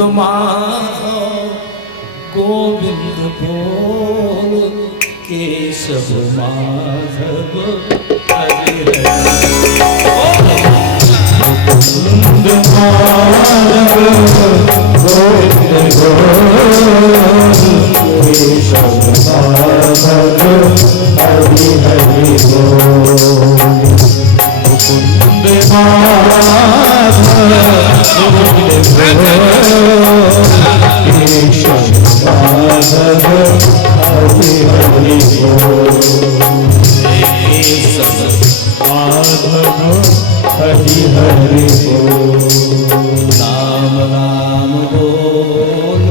माधव गोविंद बोल केशव माधव हरि मुकुंद माधव गोविंद बोल केशव माधव हरि हरि बोल। मुकुंद माधव गोविंद बोल केशव माधव हरि हरि बोल। माधव हरि हरि बोल। राम राम बोल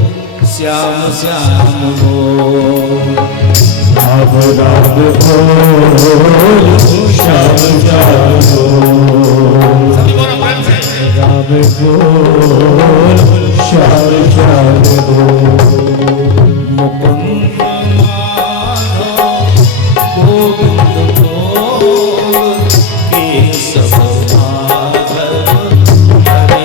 श्याम श्याम बोल। राम राम बोल श्याम श्याम बोल। राम बोल श्याम श्याम बोल। मुकुंद माधव गोविंद बोल केशव माधव हरि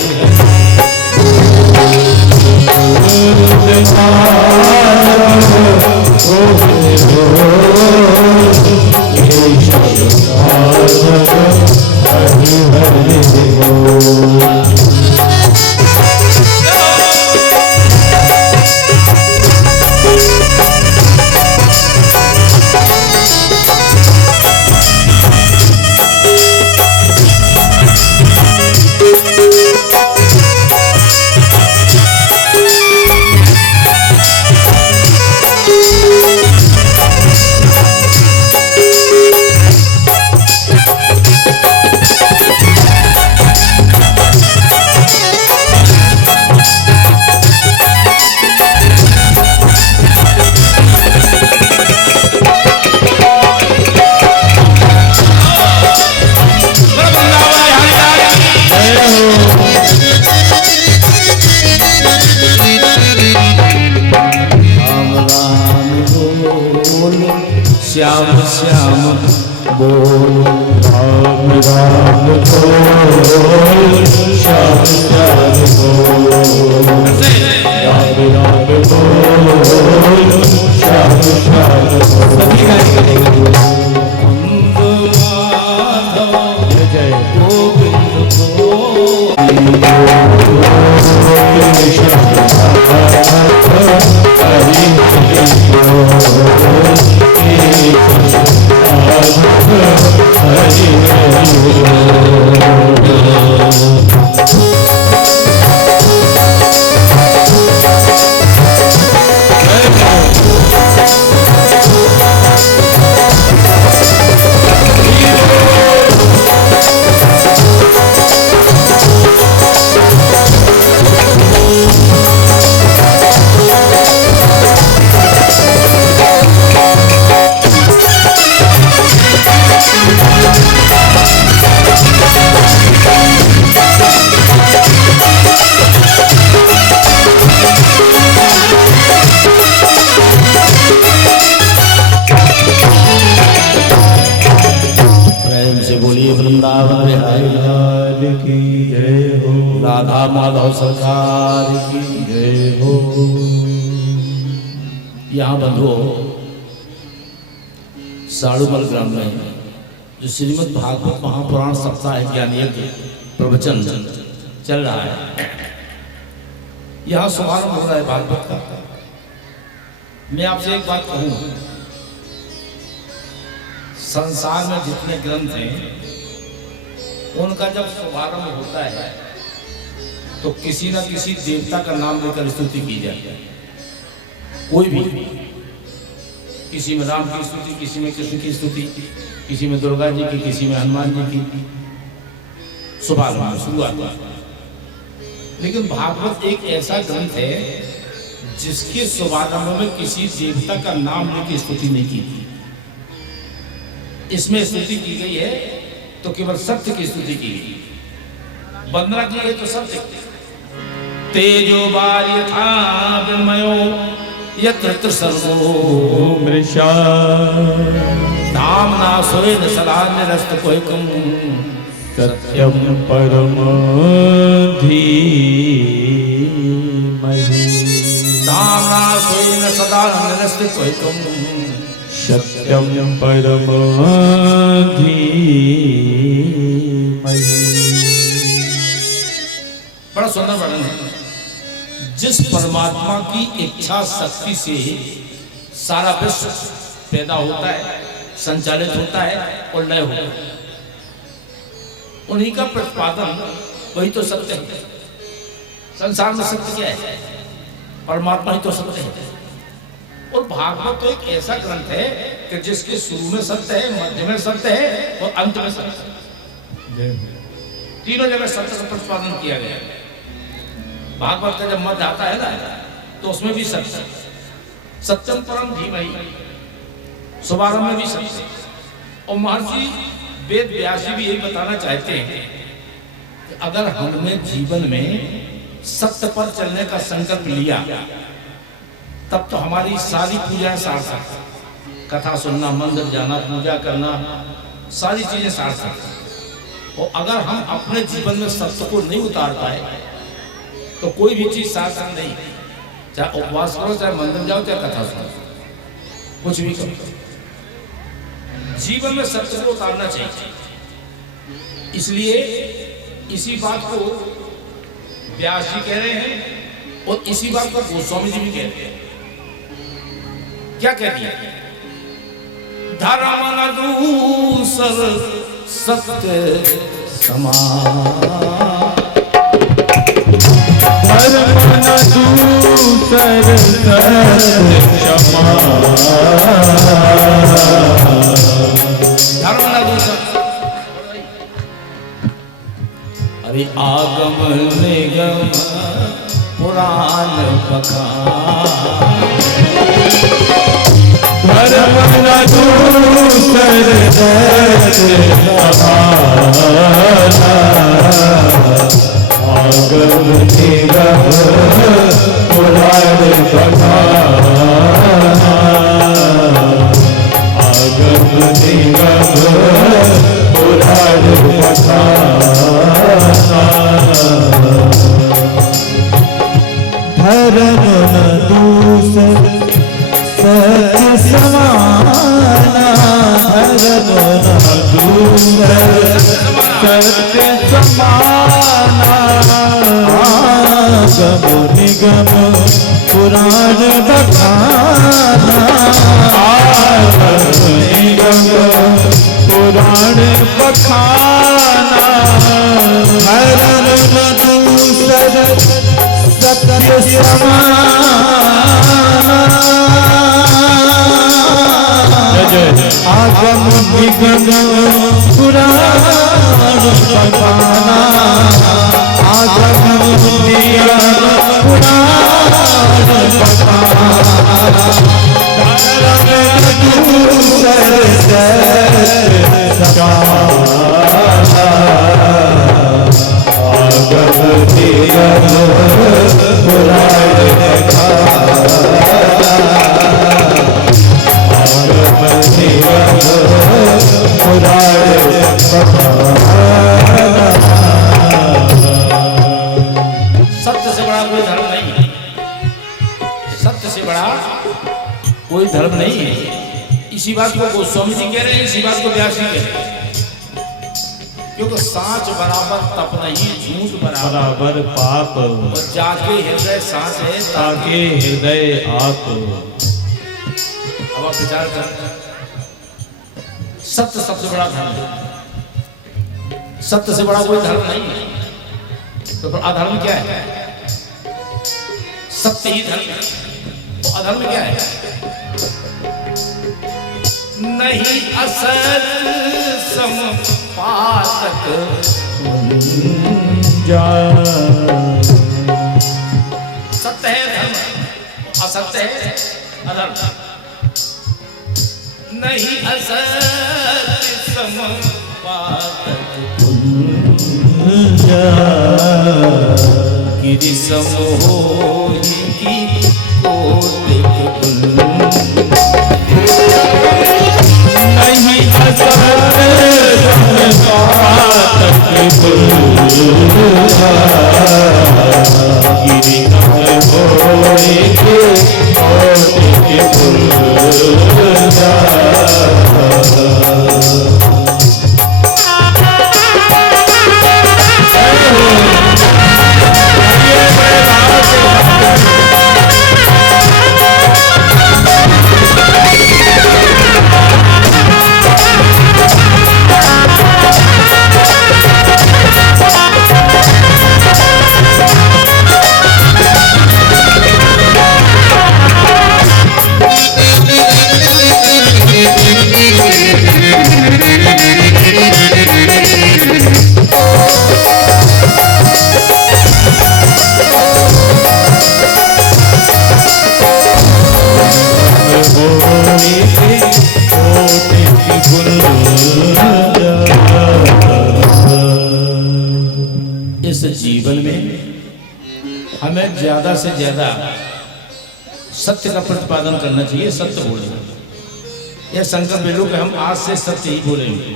हरि हरि बोल। श्याम श्याम बोल। राम राम बोल श्याम श्याम बोल। राम राम बोल श्याम श्याम बोल। मुकुंद माधव जय गोविंद वृंदावन बिहारी लाल की जय हो। राधा माधव सरकार की जय हो। यहाँ बंधुओं साड़ूमल ग्राम में जो श्रीमद् भागवत महापुराण सप्ताह ज्ञान यज्ञ प्रवचन चल रहा है, यहाँ शुभारंभ हो रहा है भागवत का। मैं आपसे एक बात कहूँ, संसार में जितने ग्रंथ हैं उनका जब शुभारंभ होता है तो किसी न किसी देवता का नाम लेकर स्तुति की जाती है। कोई भी, किसी में राम की स्तुति, किसी में कृष्ण की स्तुति, किसी में दुर्गा जी की, किसी में हनुमान जी की शुभारंभ शुरुआत। लेकिन भागवत एक ऐसा ग्रंथ है जिसके शुभारंभ में किसी देवता का नाम लेकर स्तुति नहीं की थी। इसमें स्तुति की गई है तो केवल सत्य की स्तुति की गई। वंदना की गई तो सत्य। तेजो वार्यथा विमयो यत्र सर्वो मृषा नामना सुरेन सलान्यरस्त कोयकम सत्यम परम धीमहि दाना सोई न सदा नस्ति कोई तुम सत्यम परम धीमहि। बड़ा सुंदर वर्णन है। जिस परमात्मा की इच्छा शक्ति से सारा विश्व पैदा होता है, संचालित होता है और लय होता है, उन्हीं का प्रतिपादन वही तो सत्य है। संसार में सत्य क्या है? परमात्मा ही तो सत्य है। और भागवत तो एक ऐसा ग्रंथ है कि जिसके शुरू में सत्य है, मध्य में सत्य है और अंत में सत्य है। तीनों जगह सत्य का प्रतिपादन किया गया है। भागवत का जब मध्य आता है ना तो उसमें भी सत्य, सत्यम परम धीमहि, शुभारंभ में भी सत्य। और महर्षि वेद व्यासी भी यही बताना चाहते हैं कि अगर हमने जीवन में सत्य पर चलने का संकल्प लिया तब तो हमारी सारी पूजाएं सार्थक, कथा सुनना, मंदिर जाना, पूजा करना, सारी चीजें सार्थक। और अगर हम अपने जीवन में सत्य को नहीं उतार पाए तो कोई भी चीज सार्थक नहीं। चाहे उपवास करो, चाहे मंदिर जाओ, चाहे कथा सुनो, कुछ भी करो, जीवन में सत्य को उतारना चाहिए। इसलिए इसी बात को व्यास जी कह रहे हैं और इसी बात को गोस्वामी जी भी कह रहे हैं। क्या कह दिया? धर्म न दूसर सत्य समान, धर्म न दूसर सत्य समान, धर्म न दूसर। अरे आगम निगम पुराण बखान, धर्म न दूसर सत्य समान, आगम निगम पुराण बखान, आगम निगम पुराण बखान। धर्म न दूसर सत्य समाना, धर्म न दूसर सत्य समाना, आगम निगम पुराण बखाना, आगम निगम पुराण बखाना। धर्म न दूसर सत्य समाना, आगम निगम पुराण बखाना, आगम निगम पुराण बखाना। धर्म न दूसर सत्य समाना, आगम निगम पुराण बखाना, आगम निगम पुराण बखाना। सत्य से बड़ा कोई धर्म नहीं है, सत्य से बड़ा कोई धर्म नहीं है। इसी बात को गोस्वामी जी कह रहे हैं, इसी बात को व्यास जी कह रहे हैं। क्योंकि सांच बराबर तप नहीं, झूठ बराबर पाप, और जाके हृदय सांच है ताके हृदय आप। अब आप विचार कर, सत्य सबसे बड़ा धर्म है, सत्य से बड़ा कोई धर्म नहीं है। तो अधर्म क्या है? सत्य ही धर्म है। तो अधर्म क्या है? नहीं असत समपातक सत्य है धर्म, असत्य है अधर्म। नहीं असत समपातक गिरि समोहि की कोटिक नहीं असत गिरी मोरे के इस जीवन में हमें ज्यादा से ज्यादा सत्य का प्रतिपादन करना चाहिए, सत्य बोलना। यह संकल्प ले लो कि हम आज से सत्य ही बोलेंगे।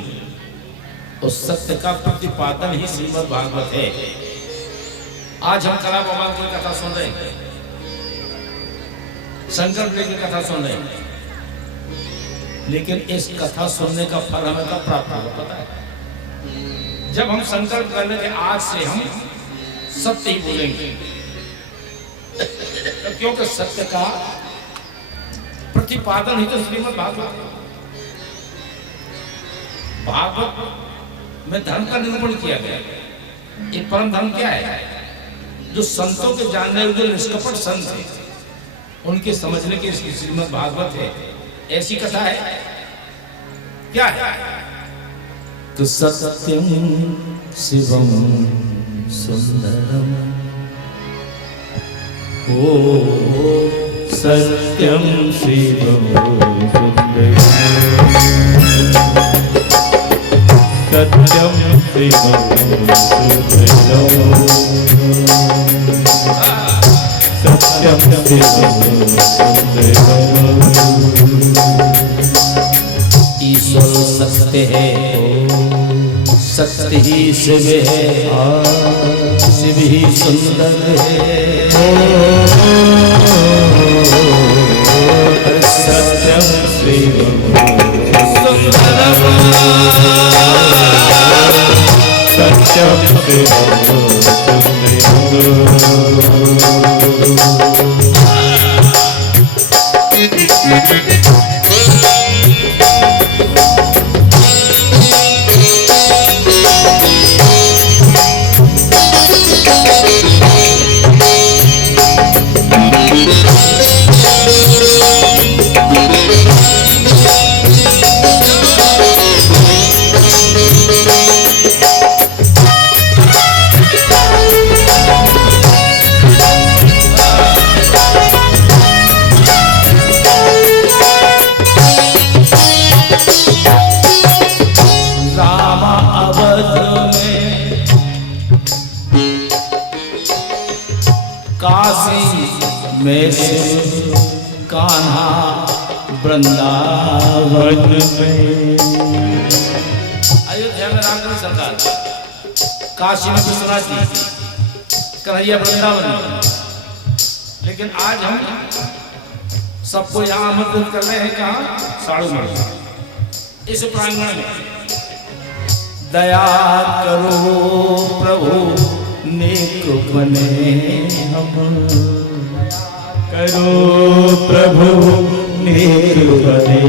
उस सत्य का प्रतिपादन ही श्रीमद् भागवत है। आज हम कला भगवान की कथा सुन रहे हैं, संकल्प लेकर कथा सुन रहे हैं, लेकिन इस कथा सुनने का फल हमें कब प्राप्त होगा पता है? जब हम संकल्प कर लेंगे आज से हम सत्य ही बोलेंगे, क्योंकि सत्य का प्रतिपादन ही तो श्रीमद् भागवत। भागवत में धर्म का निरूपण किया गया। एक परम धर्म क्या है? जो संतों के जानने वाले निष्कपट संत है, उनके समझने के श्रीमद् भागवत है। ऐसी कथा है क्या है? तो सत्यम शिवम सुंदरम, ओ सत्यम शिवम सुंदरम, सत्यम शिवम सुंदरम, सत्यम शिवम सुंदरम। ईश्वर सत्य है, सत्य ही शिव है, शिव ही सुंदर है। सत्यम शिवम सुंदरम, सत्यम शिवम में शिव कान्हा वृंदावन में। अयोध्या में रामचंद्र सरकार, काशी में विश्वनाथ जी, कन्हैया वृंदावन में। लेकिन आज हम सबको यहाँ आमंत्रित कर रहे हैं कहाँ? साड़ूमढ़ी, इस प्रांगण में। दया करो प्रभु नेक बने हम, करो प्रभु नेक बने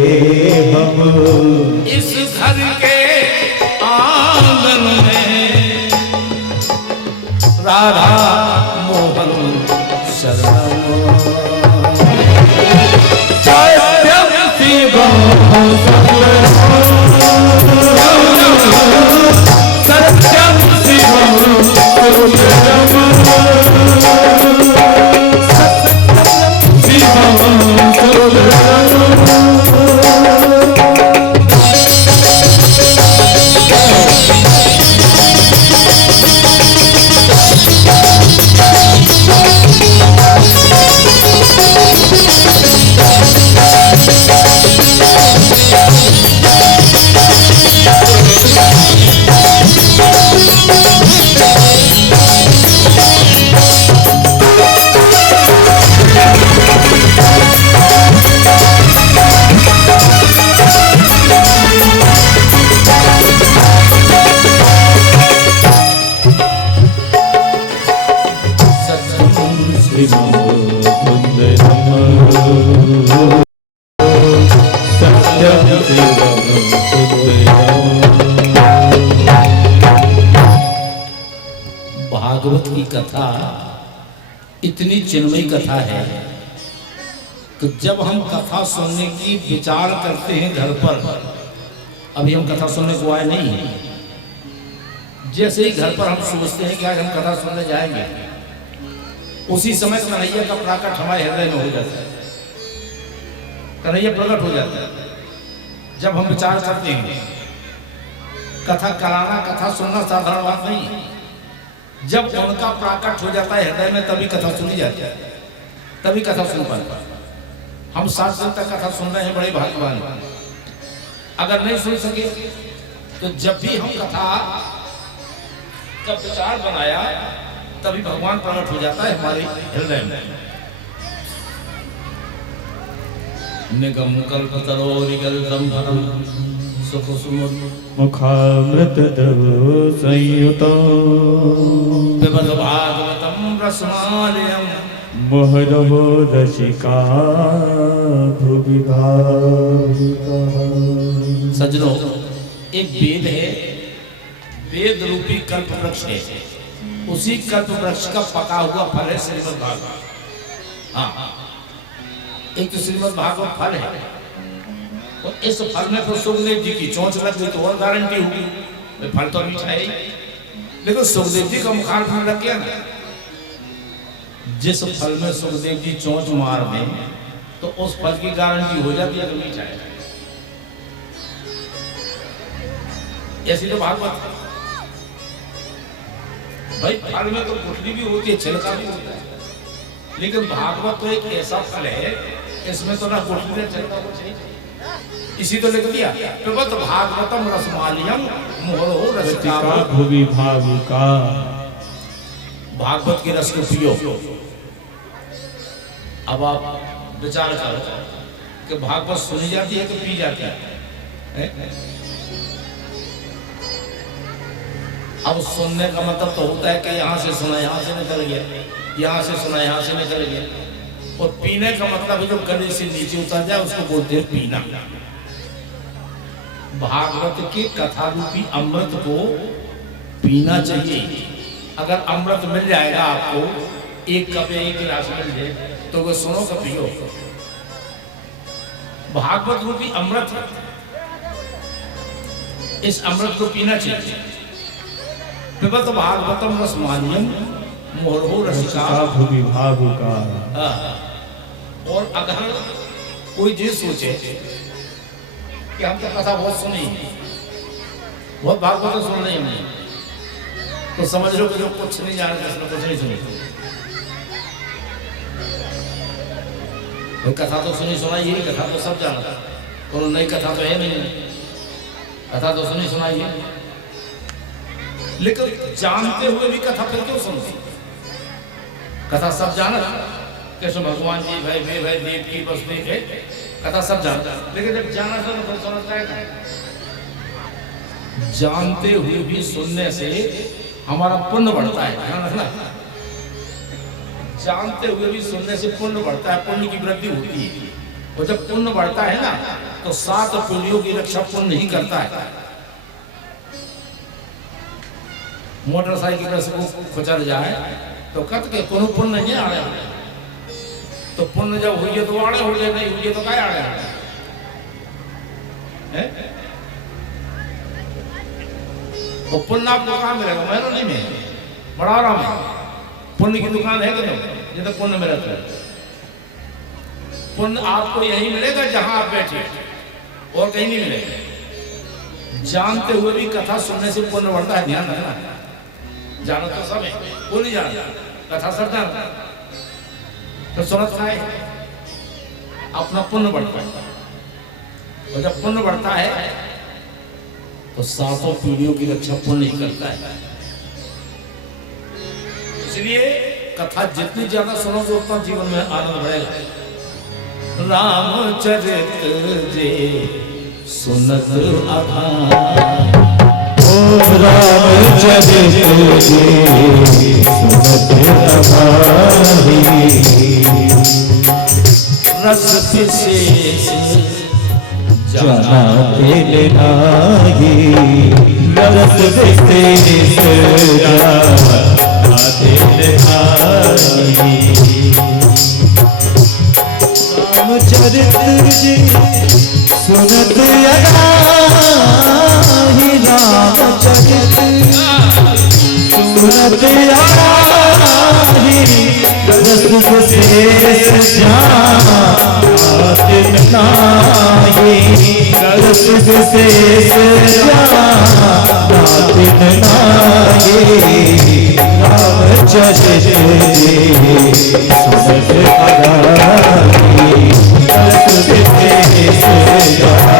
हम। इस घर के आंगन में राधा मोहन शरणम। सत्यम शिवम सत्यम शिवम शिवं सुन्दरम् सत्यं शिवं सुन्दरम्। भागवत की कथा इतनी चिन्मयी कथा है तो जब हम कथा सुनने की विचार करते हैं घर पर, अभी हम कथा सुनने को आए नहीं हैं, जैसे ही घर पर हम सोचते हैं कि आज हम कथा सुनने जाएंगे, उसी समय कन्हैया का प्राकट हमारे हृदय में हो जाता है, कन्हैया प्रकट हो जाता है। जब हम विचार करते हैं, कथा कराना कथा सुनना साधारण बात नहीं है, जब उनका प्राकट हो जाता है हृदय में तभी कथा सुनी जाती है, तभी कथा सुन पाते। हम 7 दिन तक कथा सुन रहे हैं, बड़े भाग्यवान। अगर नहीं सुन सके तो जब भी हम कथा का विचार बनाया तभी भगवान प्रकट हो जाता है हमारे हृदय में। निगम कल्पतरोरिगल्पं फलं सुखसुमं मुखामृतद्रव संयुतं पिबत भागवतं रसमालयं मुहुरहो रसिका भुवि भावुकाः। सज्जनों, एक वेद है, वेद रूपी कल्प वृक्ष है, उसी कल्प वृक्ष का पका हुआ फल है श्रीमद् भागवत। हाँ, एक तो श्रीमद् भागवत फल है, तो इस फल में तो सुखदेव जी की चोंच लग गई तो और गारंटी होगी, फल तो मीठा है, लेकिन सुखदेव जी का मुखार फल लग गया ना। जिस फल में सुखदेव जी चोंच मार दें तो उस फल की गारंटी हो जाती है कि मीठा है। ऐसी तो भागवत है भाई, फल में तो गुठली भी होती है, छिलका भी होता है, लेकिन भागवत तो एक ऐसा फल है, इसमें तो ना गुठली ना छिलका कुछ नहीं, इसी तो लिख दिया पिबत भागवतम रसमालयम मुहुरहो रसिका भुवि भावुका। भागवत के रस को पियो। अब आप विचार करो कि भागवत सुनी जाती है कि पी जाती है? अब सुनने का मतलब तो होता है कि यहाँ से सुना यहाँ से निकल गया, यहाँ से सुना यहाँ से निकल गया, और पीने का मतलब जो गले से नीचे उतर जाए उसको बोलते हैं पीना। भागवत की कथा रूपी अमृत को पीना चाहिए। अगर अमृत मिल जाएगा आपको, एक कप एक गिलास मिल जाए तो वो सुनो का पियो। भागवत रूपी अमृत, इस अमृत को पीना चाहिए। पिबत भागवतम रसमालयम मुहुरहो रसिका भुवि भावुका। और अगर कोई ये सोचे कि हम तो कथा बहुत सुनी, बहुत भागवत सुन रहे हैं, तो समझ लो कि जो कुछ नहीं जाने कुछ नहीं सुनी। तो कथा तो सुनी सुनाई है, कथा तो सब जाना था, और नई कथा तो है नहीं, कथा तो सुनी सुनाई है, लेकिन जानते हुए भी कथा फिर क्यों सुनती? कथा सब जाना, कृष्ण भगवान जी भाई देव की वसुदेव है, कथा सब जानता, लेकिन जब जाना था तो फिर समझ जाएगा। जानते हुए भी सुनने से हमारा पुण्य बढ़ता है, ध्यान रखना। जानते हुए भी सुनने से पुण्य बढ़ता है, पुण्य की वृद्धि होती है, और जब पुण्य बढ़ता है ना तो 7 पीढ़ियों की रक्षा पुण्य ही करता है। मोटरसाइकिल से खुचर जाए तो कत के कोनो पुण्य नहीं आड़े, तो पुण्य जब हुई है तो आड़े हो जाए, नहीं हुई है तो क्या आड़े है? वो पुण्य आपको कहाँ मिलेगा? मैं नहीं में बड़ा आराम है, पुण्य की दुकान है कि नहीं, ये तो पुण्य मिलता है। पुण्य आपको यही मिलेगा जहां आप बैठे, और कहीं नहीं मिलेगा। जानते हुए भी कथा सुनने से पुण्य बढ़ता है, ध्यान रखना। जानो तो सब है, वो नहीं जाना, कथा सब जाना, तो सुनत है अपना पुण्य बढ़ता है, और जब पुण्य बढ़ता है तो 7 पीढ़ियों की रक्षा पुण्य ही करता है। इसलिए कथा जितनी ज्यादा सुनोगे उतना जीवन में आनंद बढ़ेगा। रामचरित जे सुनत आधार रामचरित जी सुनत रमाहि। रस विशेष जाना दिल नाही, रस विशेष जाना दिल नाही। रामचरित जी सुनत अगाहि, रामचरित सुनत अगाहि, रस विशेष जाना दिल नाही, रस विशेष जाना दिल नाही। रामचरित जी सुनत अगाहि, रस विशेष जाना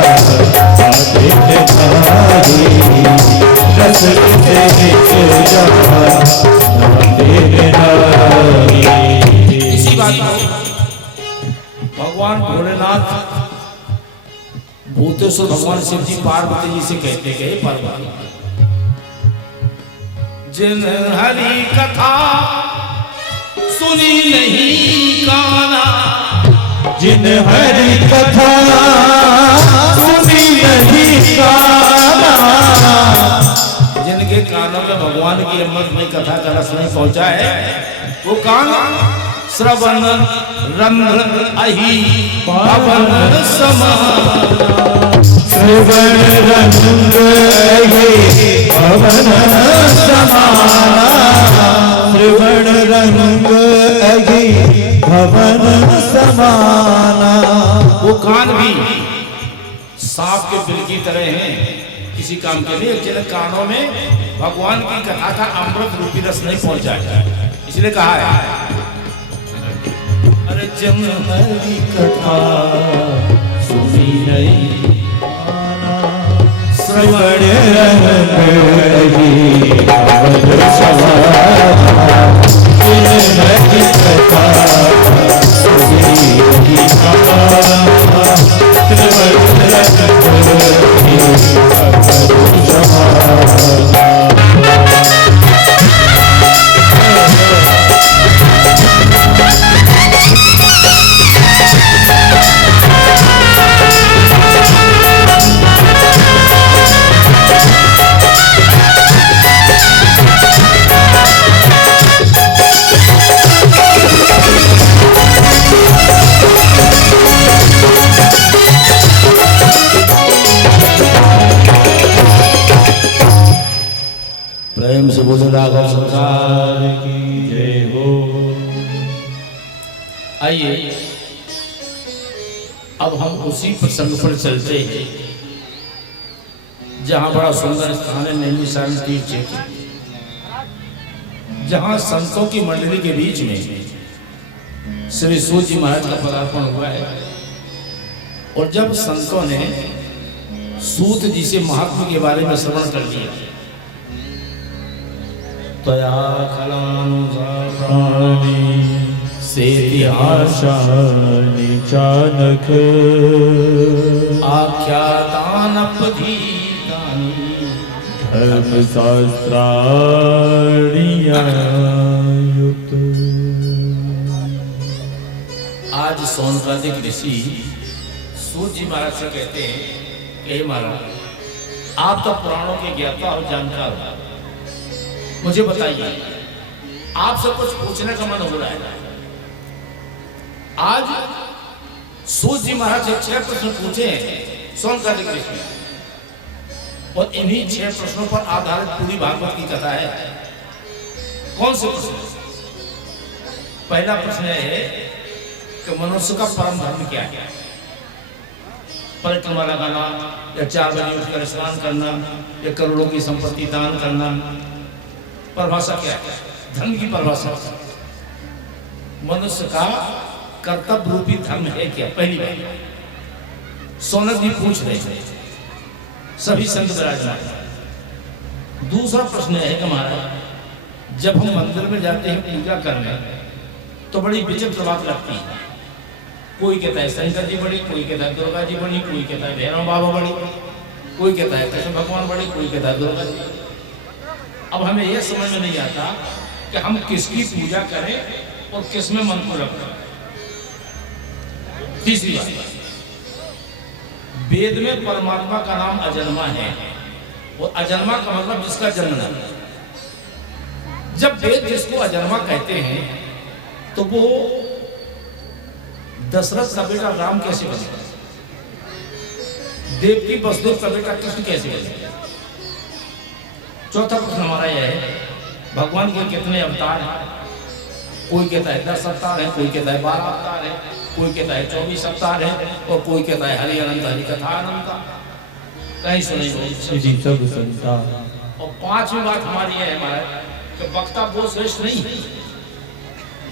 दिल नाही, रस विशेष जाना दिल नाही। इसी बात को भगवान भोलेनाथ भूतेश्वर भगवान शिव जी पार्वती जी से कहते गए, पार्वती जिन हरि कथा सुनी नहीं काना, जिन हरि कथा सुनी नहीं काना, जिनके कानों में भगवान की अमृतमय कथा का रस नहीं पहुंचा है, वो कान श्रवण रंध्र अहि पवन समान। श्रवण रंग अहि पवन समाना, श्रवण रंग अहि पवन समाना। वो कान भी सांप के बिल की तरह हैं, किसी काम के लिए, जिन कानों में भगवान की कथा का अमृत रूपी रस नहीं पहुंचा है। इसलिए कहा है, अरे जन हरि कथा सुनी नहीं श्रवण रंग अहि पवन समाना, जिन हरि कथा सुनी नहीं काना, श्रवण रंग अहि पवन समाना। प्रेम से बोले राघव सरकार की जय हो। आइए अब हम उसी प्रसंग पर चलते हैं जहां बड़ा सुंदर स्थान है, नैमिषारण्य तीर्थ क्षेत्र, जहां संतों की मंडली के बीच में श्री सूत जी महाराज का पदार्पण हुआ है। और जब संतों ने सूत जी से महात्मा के बारे में श्रवण कर लिया, तया खलानुसाराणि सेतिहासानि चानक, आख्यातानपधीतानि धर्मशास्त्राणि आयुत। आज सोनकादिक ऋषि सूत जी महाराज से कहते हैं, हे महाराज, आप तो पुराणों के ज्ञाता और जानकार हो, मुझे बताइए, आपसे कुछ पूछने का मन हो रहा है। आज सूत जी महाराज से 6 प्रश्न पूछे हैं सोनकादिक ऋषि, और इन्हीं 6 प्रश्नों पर आधारित पूरी भागवत की कथा है। कौन से प्रश्न? पहला प्रश्न है कि मनुष्य का परम धर्म क्या है? परिक्रमा लगाना, या 4 बजे उठकर स्नान करना, या करोड़ों की संपत्ति दान करना? परिभाषा क्या है धर्म की? परिभाषा मनुष्य का कर्तव्य रूपी धर्म है क्या? पहली बात सोनक जी पूछ रहे थे, सभी संत विराजमान। दूसरा प्रश्न है कि महाराज, जब हम मंदिर में जाते हैं पूजा करने तो बड़ी विचित्र बात लगती है। कोई कहता है शंकर जी बड़ी, कोई कहता है दुर्गा जी बड़ी, कोई कहता है भैरव बाबा बड़ी, कोई कहता है कृष्ण भगवान बड़े, कोई कहता है दुर्गा जी। अब हमें यह समझ में नहीं आता कि हम किसकी पूजा करें और किस में मन को रखें। तीसरी बात, वेद में परमात्मा का नाम अजन्मा है, और अजन्मा का मतलब जिसका जन्म नहीं। जब वेद जिसको अजन्मा कहते हैं तो वो दशरथ का बेटा राम कैसे बनेगा, देवकी वसुदेव का बेटा कृष्ण कैसे बनेगा। चौथा प्रश्न हमारा यह है, भगवान के कितने अवतार हैं? कोई कहता है 10 अवतार है, कोई कहता है 12 अवतार है, कोई कहता है 24 अवतार है, और कोई कहता है हरि अनंत हरि कथा अनंत। कहीं सुनी सब संता। और पांचवी बात हमारी है हमारा कि वक्ता वो श्रेष्ठ नहीं है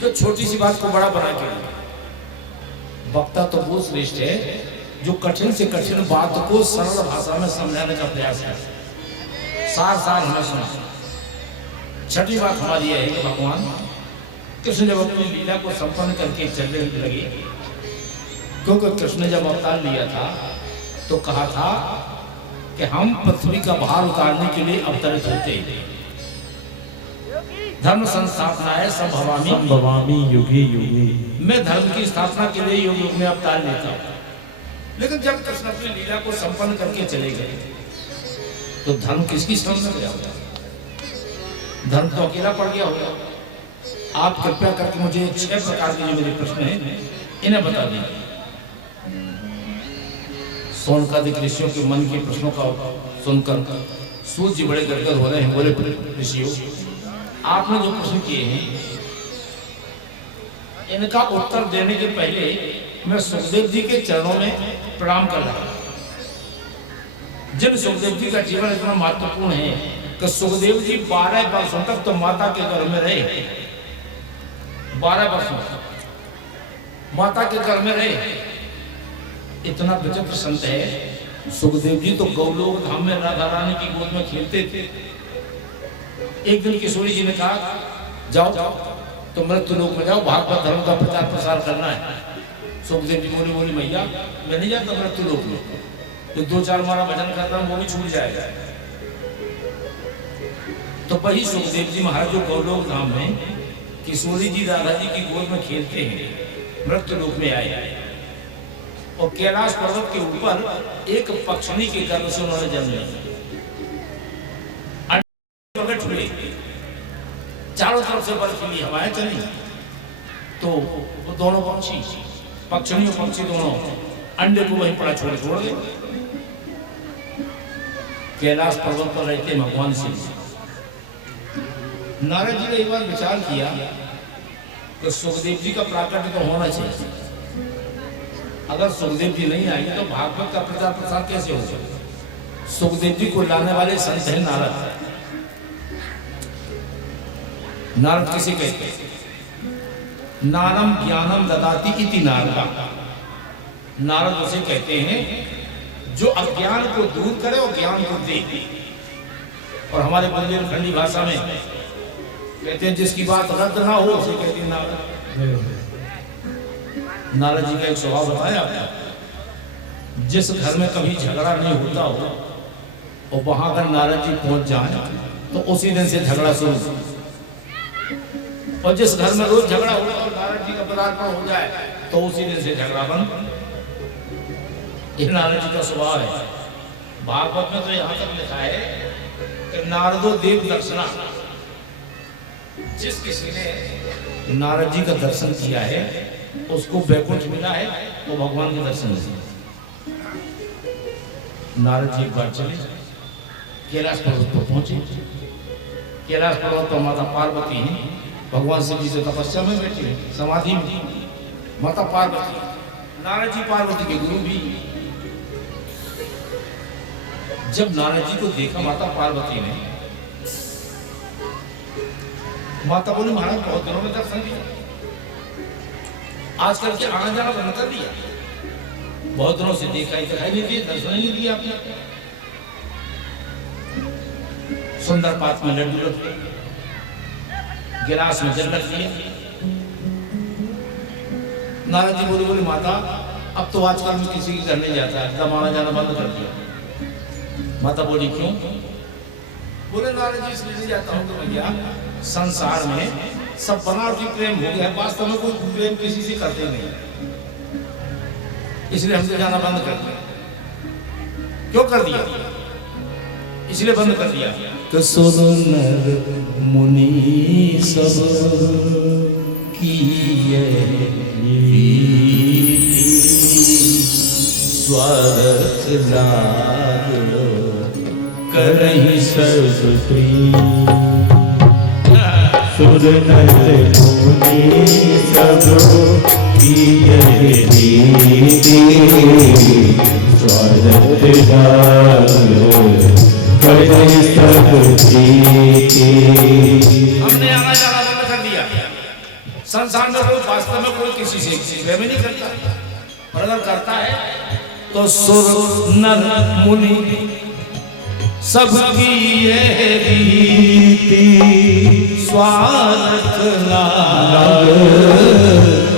जो छोटी सी बात को बड़ा बना के। वक्ता तो वो श्रेष्ठ है जो कठिन से कठिन बात को सरल भाषा में समझाने का प्रयास करे, सार सार हमें सुना। छठी बात हमारी है कि भगवान कृष्ण जब अपनी लीला को संपन्न करके चलने लगे, क्योंकि कृष्ण ने जब अवतार लिया था तो कहा था कि हम पृथ्वी का भार उतारने के लिए अवतरित होते हैं। धर्म संस्थापनाय संभवामी युगे युगे। मैं धर्म की स्थापना के लिए युग युग में अवतार लेता हूँ। लेकिन जब कृष्ण अपनी लीला को संपन्न करके चले गए तो धर्म किसकी शरण में गया होगा? धर्म तो अकेला पड़ गया होगा। आप कृपया करके मुझे 6 प्रकार के जो मेरे प्रश्न हैं इन्हें बता दीजिए। सोनकादिक ऋषियों के मन के प्रश्नों का सुनकर सूर्य जी बड़े गदगद हो रहे हैं। बोले ऋषियों, आपने जो प्रश्न किए हैं इनका उत्तर देने के पहले मैं सुखदेव जी के चरणों में प्रणाम कर रहा हूं। जिन सुखदेव जी का जीवन इतना महत्वपूर्ण है कि सुखदेव जी 12 वर्षों तक तो माता के घर में रहे। 12 वर्षों माता के घर में रहे। इतना विचित्र संत है सुखदेव जी तो गौलोक धाम में राधा रानी की गोद में खेलते थे। एक दिन किशोरी जी ने कहा जाओ तो मृत्यु लोक में जाओ, भागवत धर्म का प्रचार प्रसार करना है। सुखदेव जी बोली मैया मैं नहीं जाता मृत्यु लोक में, तो 2-4 मारा भजन करता हूँ वो भी छूट जाएगा। तो वही सुखदेव जी महाराज जो गौलोक धाम में किशोरी जी राधा जी की गोद में खेलते हैं, मृत्यु लोक में आए और कैलाश पर्वत के ऊपर एक पक्षी के गर्भ से उन्होंने जन्म लिया। प्रकट हुए, चारों तरफ से बर्फीली हवाएं चली, तो वो दोनों पक्षी दोनों अंडे को वहीं पड़ा छोड़ गए। कैलाश पर्वत पर रहते भगवान शिव। नारद जी ने एक बार विचार किया कि सुखदेव जी का प्राकट्य तो होना चाहिए। अगर सुखदेव जी नहीं आएंगे तो भागवत का प्रचार प्रसार कैसे होगा? सुखदेव जी को लाने वाले संत हैं नारद। नारद किसे कहते हैं? नारम ज्ञानम ददाति इति नारदा। नारद उसे कहते हैं जो अज्ञान को दूर करे और ज्ञान को दे। और हमारे बुंदेलखंडी भाषा में कहते हैं जिसकी बात रद्द ना हो उसे कहते हैं नारद। नारद जी का एक स्वभाव बताया आपने, जिस घर में कभी झगड़ा नहीं होता हो और वहां अगर नारद जी पहुंच जाए तो उसी दिन से झगड़ा शुरू। और जिस घर में रोज झगड़ा होगा और नारद जी का पदार्पण हो जाए तो उसी दिन से झगड़ा बंद। ये नारद जी का स्वभाव है। भागवत में तो यहाँ तक लिखा है कि नारदो देव दर्शना, जिस किसी ने नारद जी का दर्शन किया है उसको वैकुंठ मिला है, वो भगवान के दर्शन से। नारद जी एक बार चले कैलाश पर्वत पर पहुंचे। कैलाश पर्वत पर माता पार्वती हैं, भगवान शिव जी से तपस्या में बैठे समाधि में। माता पार्वती, नारद जी पार्वती के गुरु भी। जब नारद जी को देखा माता पार्वती ने, माता बोली महाराज बहुत दिनों में दर्शन दिया, आजकल के आना जाना बंद कर दिया, बहुत दिनों से देखा ही दिखाई नहीं दिए, दर्शन नहीं दिया आपने। सुंदर पात में लड्डू रखे, गिलास में जल रख दिया। नारद जी बोली माता अब तो आजकल में किसी के घर नहीं जाता है, तब आना जाना बंद कर दिया। माता बोली क्यों? बोले नारद जी इसलिए जाता हूँ कि भैया संसार में सब बनावटी प्रेम हो गया, वास्तव में कोई प्रेम किसी से करते नहीं, इसलिए हमसे जाना बंद कर दिया। क्यों कर दिया? इसलिए बंद कर दिया कि सुन नर मुनि सब किए स्वार्थ लाग करहि सब प्रिय। सुर नर मुनि सब किए रीति स्वार्थ लाग करहि सब प्रीति। हमने आना जाना बंद कर दिया। संसार में कोई वास्तव में कोई किसी से प्रेम नहीं करता, और अगर करता है तो सुर नर मुनि सबकी ये रीति स्वार्थ लाग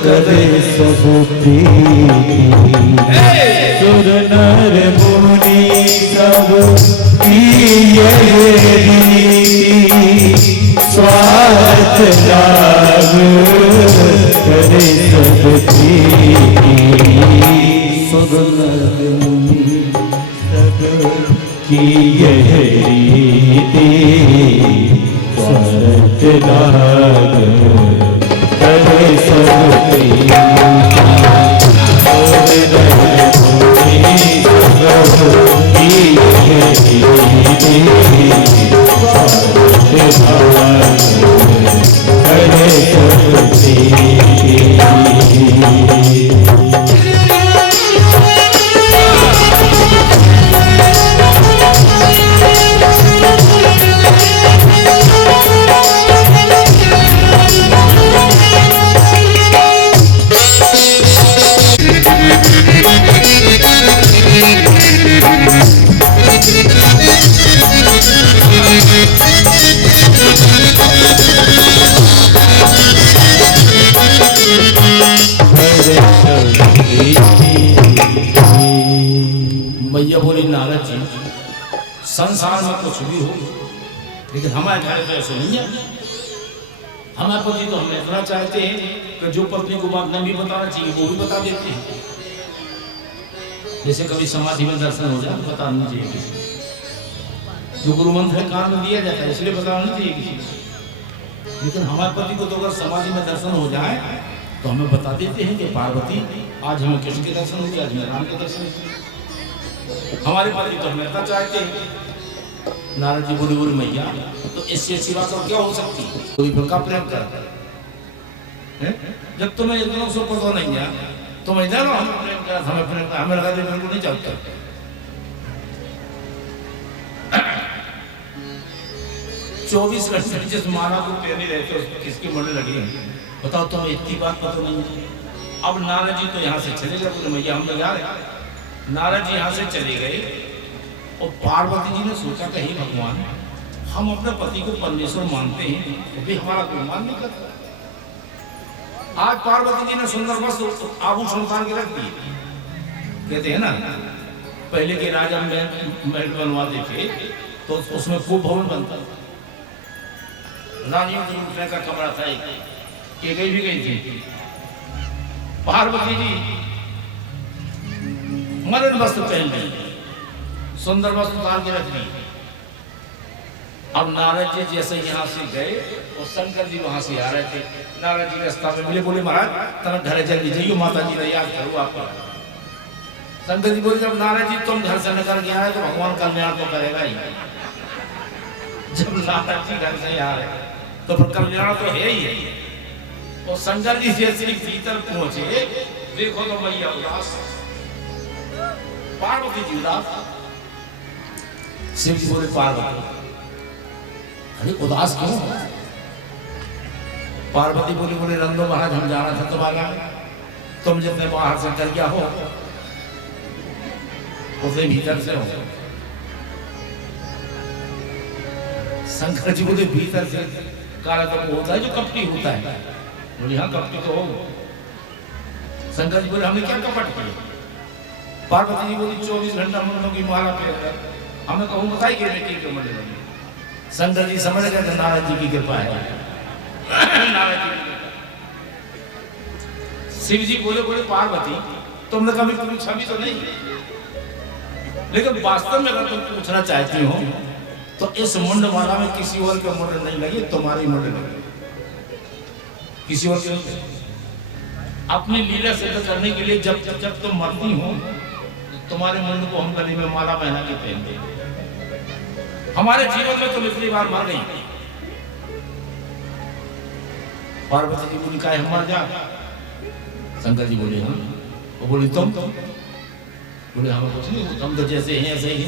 करे सब प्रीति। सुर नर मुनि सब किए रीति स्वार्थ लाग करे सब प्रीति। सुर नर मुनि सब किए रीति स्वार्थ लाग करे सब प्रीति। मैया बोली नारद जी संसार में कुछ भी हो, लेकिन हमारे घर तो ऐसे नहीं है। हमारे पति तो हम इतना चाहते हैं कि जो पत्नी को बात नहीं बताना चाहिए वो भी बता देते हैं। जैसे कभी समाधि में दर्शन हो जाए बता नहीं चाहिए किसी को, जो गुरु मंत्र है कान में दिया जाता है इसलिए बताना नहीं चाहिए किसी को। लेकिन हमारे पति को तो अगर समाधि में दर्शन हो जाए तो हमें बता देते हैं कि पार्वती आज हमें कृष्ण के दर्शन हुए, आज हमें राम के दर्शन हुए। हमारे पति तो हमें इतना चाहते हैं। नारद जी बोली बोली मैया तो इससे अच्छी बात और क्या हो सकती है? कोई प्रकार प्रेम कर जब तुम्हें इतना सो पता नहीं है तो मैं जानो हम प्रेम कर हमें प्रेम कर हमें लगा दे बिल्कुल नहीं चलता। 24 घंटे जिस माला को पहने रहते किसकी मरने लगी है बताओ, तो हमें इतनी बात पता नहीं है। अब नारद जी तो यहाँ से चले गए, बोले मैया हम लोग जा रहे। नारद जी यहाँ से चले गए और पार्वती जी ने सोचा कि हे भगवान हम अपने पति को परमेश्वर मानते हैं तो भी हमारा कोई मान नहीं करता। आज पार्वती जी ने सुंदर वस्त्र आभूषण उतार के रख दिए। कहते हैं ना पहले के राजा महल बनवाते थे तो उसमें खूब भवन बनता, रानियों के उठने का कमरा था एक गई भी गई थी। पार्वती जी मरण वस्त्र पहन ली, सुंदर वस्त्र उतार के रख ली। अब नारद जी जैसे यहाँ से गए और शंकर जी वहां से आ रहे थे। नारद जी रास्ता में मिले, बोले महाराज तुम घर जल्दी जाइए, माता जी ने याद करो आपको। शंकर जी बोले जब नारद जी तुम घर से निकल के आए तो भगवान कल्याण तो करेगा ही। जब नारद जी घर से आ रहे तो फिर कल्याण तो है ही है। और शंकर जी जैसे भीतर पहुंचे देखो तो मैया उदास, पार्वती जी उदास। शिव जी बोले पार्वती अरे उदास क्यों? पार्वती बोली बोले नंदो महाराज हम जाना था तुम्हारा, तुम जितने बाहर से कर क्या हो उसे भीतर से हो। शंकर जी बोले भीतर से काला तो होता है जो कपटी होता है। बोले हाँ कपटी तो हो। शंकर जी बोले हमने क्या कपट किया? पार्वती जी बोली 24 घंटा हम लोगों की माला पे हमें कहूँ बताई कि मिट्टी के मंदिर में शंकर जी समझ गए कि नारद जी की कृपा है। नारद जी की कृपा। शिव जी बोले बोले पार्वती तुमने कभी पूछा भी तो नहीं, लेकिन वास्तव में अगर तुम पूछना चाहती हो तो इस मुंडमाला में किसी और के मुंड नहीं लगे, तुम्हारी मुंड लगे, किसी और के नहीं। अपनी लीला सिद्ध करने के लिए जब जब तुम मरती हो तुम्हारे मुंड को हम गले में माला पहना के पहनते। हमारे जीवन में तुम इतनी बार मर गई। पार्वती जी बोली का मर जा। शंकर जी बोले हाँ। वो बोली तुम बोले हमें कुछ नहीं, हम तो जैसे हैं ऐसे ही।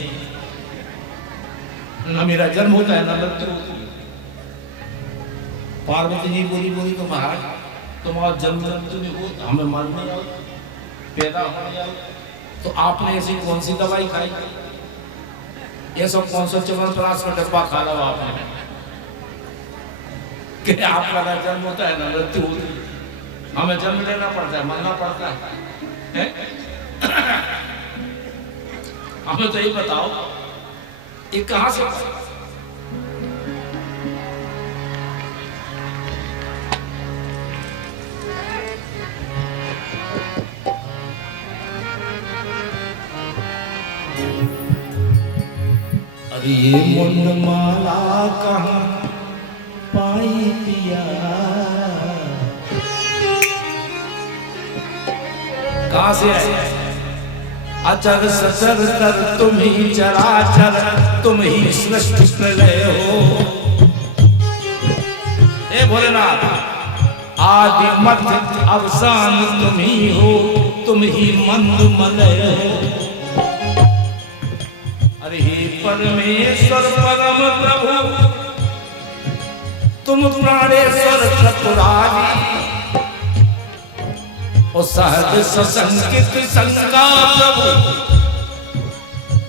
ना मेरा जन्म होता है ना मृत्यु होती है। पार्वती जी बोली बोली तो महाराज तुम्हारा जन्म मृत्यु नहीं हो, हमें मरने जाओ पैदा होने जाओ तो आपने ऐसी कौन सी दवाई खाई, ये सब कौन सा च्यवनप्राश का डब्बा खा लो आपने कि आपका ना जन्म होता है ना मृत्यु होती है, हमें जन्म लेना पड़ता है, मरना पड़ता है? हमें तो ये बताओ ये कहां से अरे ये मुंडमाला कहां पाई पिया, कहां से आए? अचर सचर कर तुम ही चराचर, तुम ही सृष्टि प्रलय हो। हे भोलेनाथ आदि मध्य अवसान तुम ही हो, तुम ही मंद मलय हो। अरे हे परमेश्वर परम प्रभु तुम प्राणेश्वर चतुरारी, और सहज ससंकित शंका प्रभु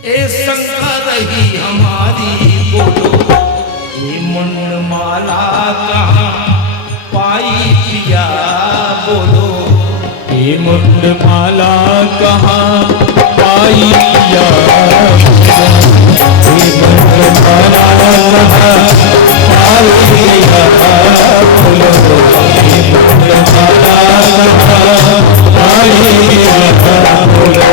ए शंका रही हमारी। बोलो ये मुंडमाला कहाँ पाई पिया, बोलो ये मुंडमाला कहाँ पाई पिया, ये मुंडमाला कहाँ पाई पिया, बोलो ये मुंडमाला कहाँ पाई पिया, बोलो।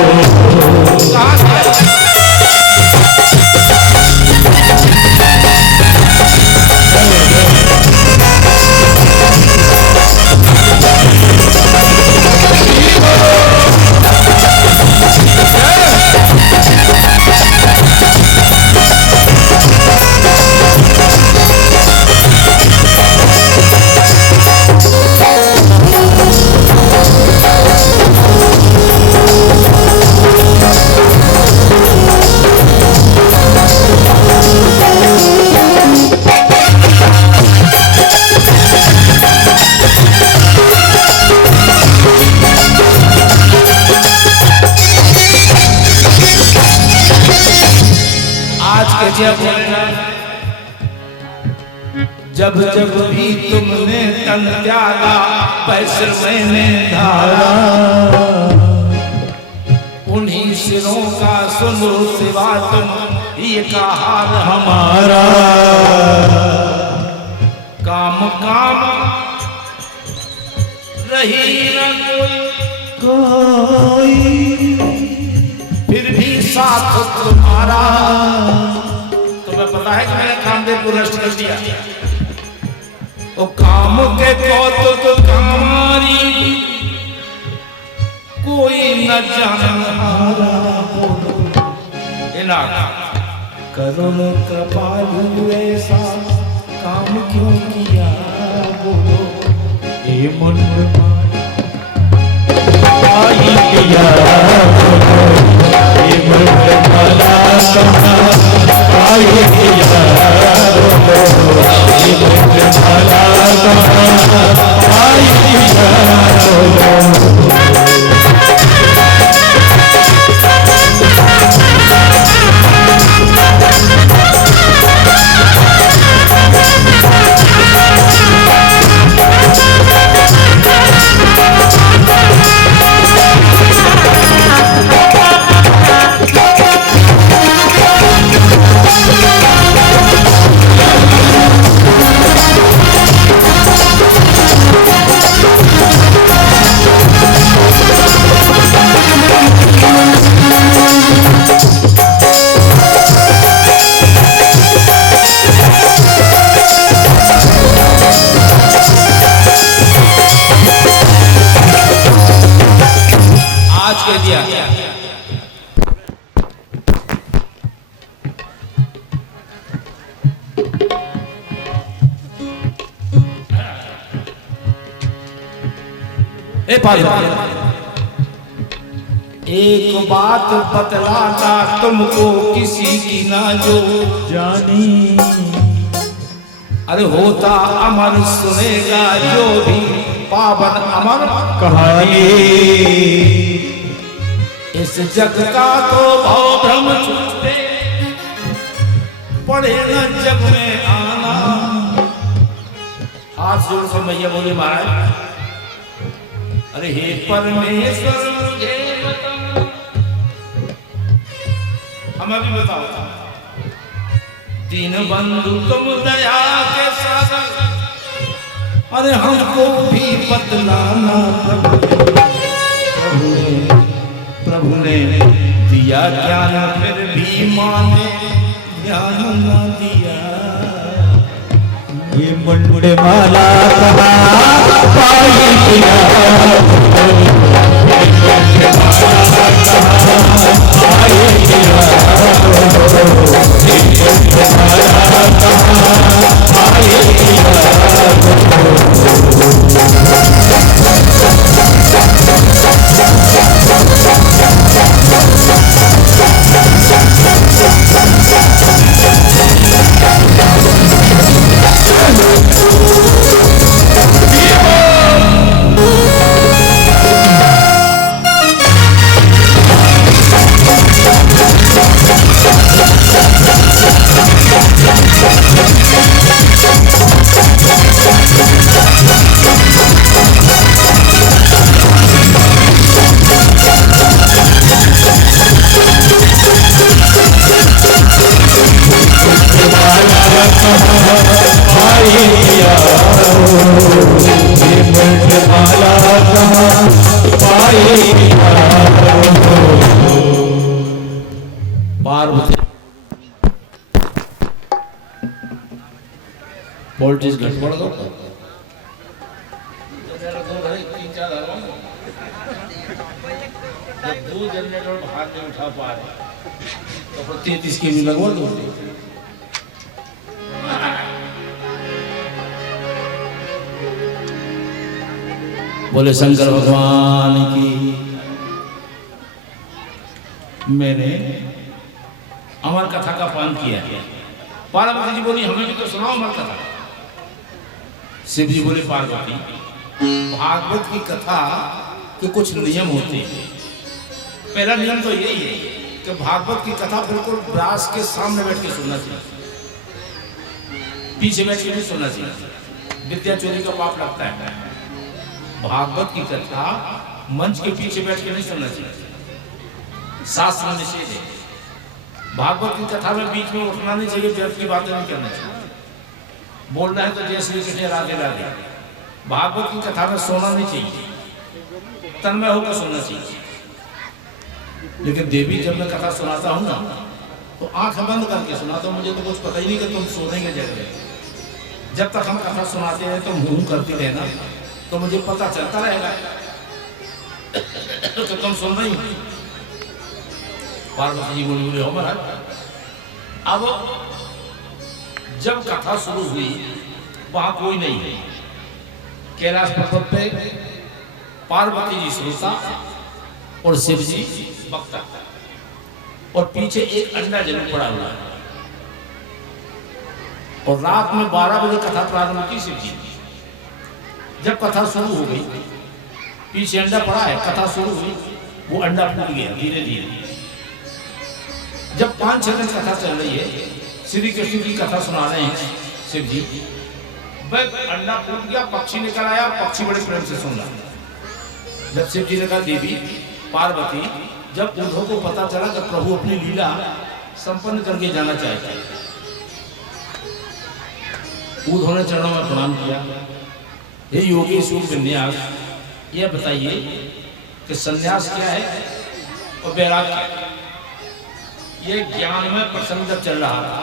जब जब भी तुमने तन त्यागा पैसर मैंने धारा, उन्हीं सिरों का सुनो सिवा तुम ये का हाल हमारा। काम काम रही न कोई फिर भी साथ तुम्हारा। तुम्हें पता है कि मैंने कामदेव को नष्ट कर दिया। ओ काम के कौतुक कामारी कोई न जानहारा। करुण कृपालु ऐसा काम क्यों किया, बोलो ये मुंडमाला पाई पिया, बोलो ये मुंडमाला कहाँ पाई पिया, बोलो ये मुंडमाला कहाँ पाई पिया, बोलो। आज कह दिया ए पार्वती, एक बात बतलाता तुमको किसी की ना जो जानी। अरे होता अमर सुनेगा जो भी पावन अमर कहानी। इस जग का तो भव भ्रम छूटे पड़े न जग में आना। हाथ जोड़ से मैया बोले महाराज, अरे हे परमेश्वर मुझे बताओ, हमें भी बताओ। दीन बंधु तुम दया के सागर, अरे हमको भी बतलाना। प्रभु ने दिया ज्ञान फिर भी माने ज्ञान न दिया। ये मुंडे माला कहाँ पाई पिया, वोल्टेज घट बढ़ गया। जब 2 जनरेटर हाथ में उठा पा रहे तो 33 के भी लगवा दो। बोले शंकर भगवान की। मैंने अमर कथा का पान किया। पार्वती जी बोली हमें भी तो सुनाओ अमर कथा। शिव जी बोले पार्वती, भागवत की कथा के कुछ नियम होते हैं। पहला नियम तो यही है कि भागवत की कथा बिल्कुल व्यास के सामने बैठ के सुनना चाहिए, पीछे बैठ के नहीं सुनना चाहिए, विद्या चोरी का पाप लगता है। भागवत की कथा मंच के पीछे बैठ के नहीं सुनना चाहिए, शास्त्र में निषेध है। भागवत की कथा में बीच में उठना नहीं चाहिए, व्यर्थ की बातें नहीं करना चाहिए। बोलना है तो जय श्री कृष्ण राधे राधे। भागवत की कथा में सोना नहीं चाहिए, तन्मय होकर सुनना चाहिए। लेकिन देवी जब मैं कथा सुनाता हूँ ना तो आंख बंद करके सुनाता हूँ, मुझे तो कुछ पता ही नहीं कि तुम सोने के जगह। जब तक हम कथा सुनाते हैं तो मुंह करते रहना, तो मुझे पता चलता रहेगा तो तुम सुन रही हो। पार्वती जी बोली हो महाराज। अब जब कथा शुरू हुई वहां कोई नहीं है। कैलाश पर्वत पे पार्वती जी श्रोता और शिव जी वक्ता, और पीछे एक अंडा जरूर पड़ा हुआ है। और रात में 12 बजे कथा प्रारंभ की शिव जी। जब कथा शुरू हो गई, पीछे अंडा पड़ा है, कथा शुरू हुई, वो अंडा फूट गया धीरे धीरे। जब 5-6 दिन कथा चल रही है, श्री कृष्ण की कथा सुना रहे हैं शिव जी, वह अंडा फूट गया, पक्षी निकल आया, पक्षी बड़े प्रेम से सुन रहा। जब शिव जी ने कहा देवी पार्वती, जब उद्धव को पता चला कि प्रभु अपनी लीला संपन्न करके जाना चाहते हैं, उद्धव ने चरणों में प्रणाम किया। हे योगेश्वर विन्यास, यह बताइए कि संन्यास क्या है और वैराग्य क्या है। ये ज्ञान में प्रसंग जब चल रहा था,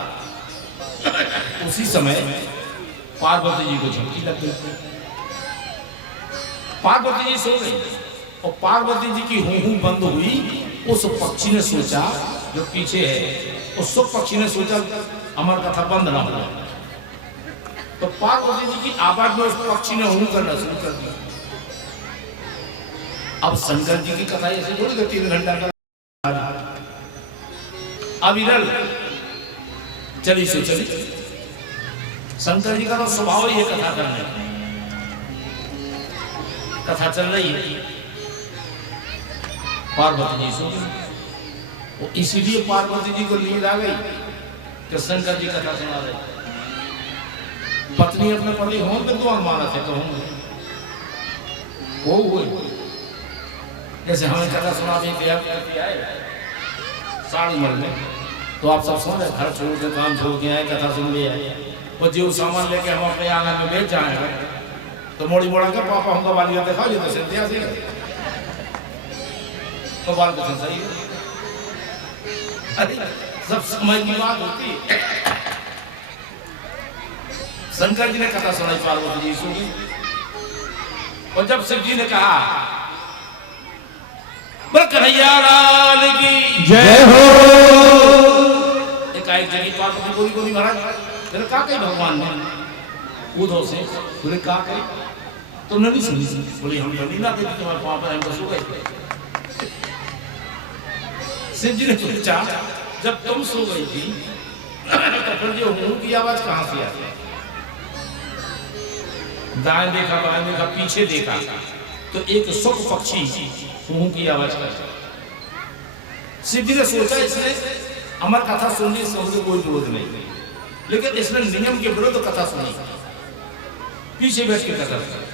उसी समय पार्वती जी को झपकी लग गई। पार्वती जी सो गई। और पार्वती जी की हूं बंद हुई। उस पक्षी ने सोचा, जो पीछे है, उस सब पक्षी ने सोचा अमर कथा बंद ना हो, तो पार्वती जी की आवाज में उस पक्षी ने हूं करना शुरू कर दिया। अब शंकर जी की कथा ऐसे थोड़ी 3 घंटा का, अब इधर चली से चली। शंकर जी का तो स्वभाव ही है कथा करने, कथा चल रही है, पार्वती जी सो गई। इसीलिए पार्वती जी को नींद आ गई कि शंकर जी कथा सुना रहे। पत्नी अपने पति हों विद्वान मानस है तो होंगे, वो हुए जैसे हमें कथा सुना दी आए साड़ी मर में, तो आप सब सुन रहे, घर छोड़ के काम छोड़ के आए, कथा सुन लिए आए, वो जीव सामान लेके हम अपने आंगन में बेच जाएंगे, तो मोड़ी मोड़ा के पापा हमको बालिका दिखा जो तो सिद्धिया से तो बाल को सही है। अरे सब समय की बात होती है। शंकर जी ने कथा सुनाई पार्वती जी सुनी, और जब शिव जी ने कहा बोल कन्हैया लाल की जय हो। एक जगह पार्वती बोली बोली महाराज तेरे का कही भगवान ने उधो से बोले का कही, तुमने नहीं सुनी? बोली हम नींद आ गई तुम्हारे वहां पर, हम तो सो गए। शिव जी ने पूछा जब तुम सो गई थी तो फिर जो हूं की आवाज कहां से आई? दाएं देखा, बाएं देखा, पीछे देखा, तो एक सुख पक्षी हूं की आवाज कर। शिव जी ने सोचा इसने अमर कथा सुनने से मुझे कोई विरोध नहीं, लेकिन इसने नियम के विरुद्ध कथा सुनी, पीछे बैठ के कथा सुनी,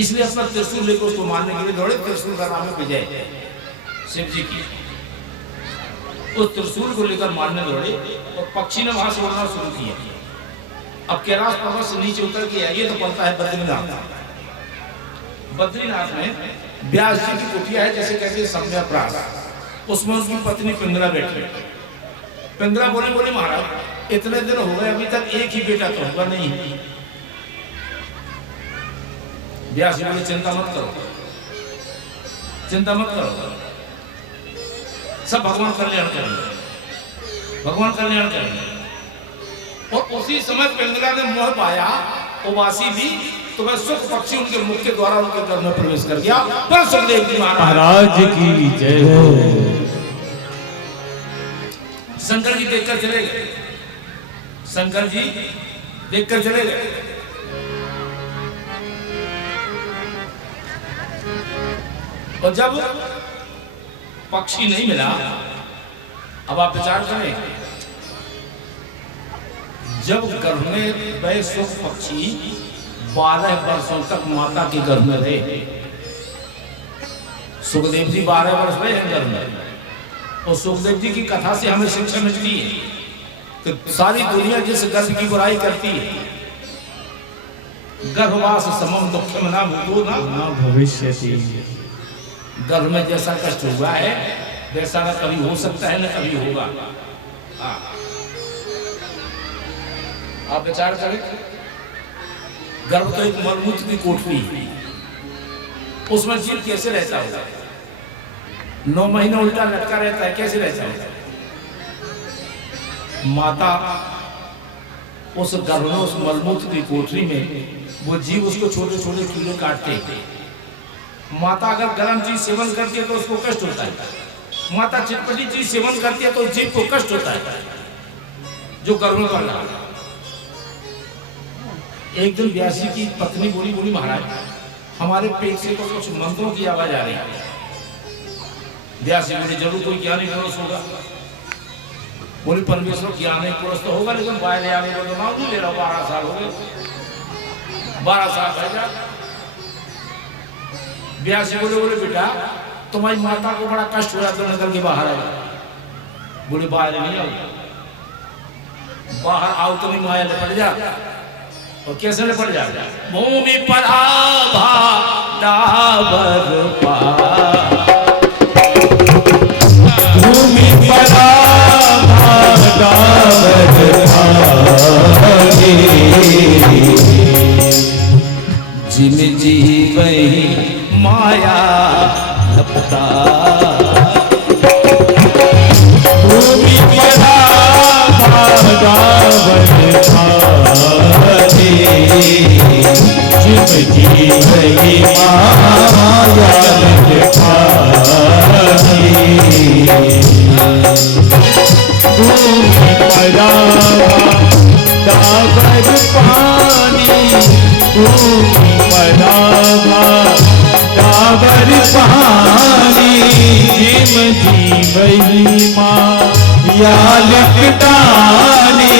इसलिए अपना त्रिशूल लेकर उसको मारने के लिए दौड़े। त्रिशूल का नाम है विजय, शिव जी की। उस त्रिशूल को लेकर मारने दौड़े और पक्षी ने वहां से उड़ना शुरू किया। अब कैलाश पर्वत से नीचे उतर के ये तो पड़ता है बद्रीनाथ। बद्रीनाथ में व्यास जी की कुटिया है, जैसे कहते हैं सम्यप्रास, उसमें उनकी पत्नी पिंगला बैठी। पिंगला बोले बोले महाराज इतने दिन हो गए अभी तक एक ही बेटा तो हुआ नहीं। व्यास जी बोले चिंता मत करो, चिंता मत करो, सब भगवान कल्याण करेंगे, भगवान कल्याण करेंगे। और उसी समय पिंगला ने मोह पाया, उबासी दी, तो वह सुख पक्षी उनके मुख के द्वारा उनके घर में प्रवेश कर गया। पर सुखदेव जी महाराज की जय हो। शंकर जी देखकर चले गए, शंकर जी देखकर चले गए। और जब पक्षी नहीं मिला, अब आप विचार करें, जब गर्भ में वह सुख पक्षी 12 वर्षों तक माता के गर्भ में रहे, सुखदेव जी 12 वर्ष रहे हैं गर्भ में, और सुखदेव जी की कथा से हमें शिक्षा मिलती है कि सारी दुनिया जिस गर्भ की बुराई करती है, गर्भवास समम दुखम ना भूतो ना भविष्यति। गर्भ में जैसा कष्ट हुआ है वैसा न कभी हो सकता है न कभी होगा। आप विचार करें, गर्भ तो एक मलमूत्र की कोठरी, उसमें जीव कैसे रहता होगा? 9 महीने उल्टा लटका रहता है, कैसे रहता होगा? माता उस गर्भ में, उस मलमूत्र की कोठरी में वो जीव उसको छोटे छोटे कीड़े काटते हैं। माता अगर गर्म चीज सेवन करती है तो उसको कष्ट होता है, माता चिटपटी चीज सेवन करती है तो जीव को कष्ट होता है जो गर्भ में पड़ रहा है। एक दिन व्यास जी की पत्नी बोली बोली महाराज हमारे पेट से तो कुछ मंत्रों की आवाज आ रही है। व्यास जी बोले जरूर कोई ज्ञानी पुरुष होगा। बोली परमेश्वर ज्ञानी पुरुष तो होगा, लेकिन बाहर आने को तो नाम नहीं ले रहा। 12 साल हो गए, 12 साल रह जा। व्यास जी बोले बोले बेटा तुम्हारी माता को बड़ा कष्ट हुआ तो निकल के बाहर आओ। बोले बाहर नहीं आओ, बाहर आओ तो नहीं माया निपट जा। और कैसे निपट जा? भूमि पर आभा डाबर पा, भूमि पर आभा डाबर जिम जीवई माया लपटा भूमि परा भागावन भारे जिम जीव ही माया लपटारे भूमि परा डाबर पानी भूमि परा डाबर पानी जिम जीव ही माया लपटानी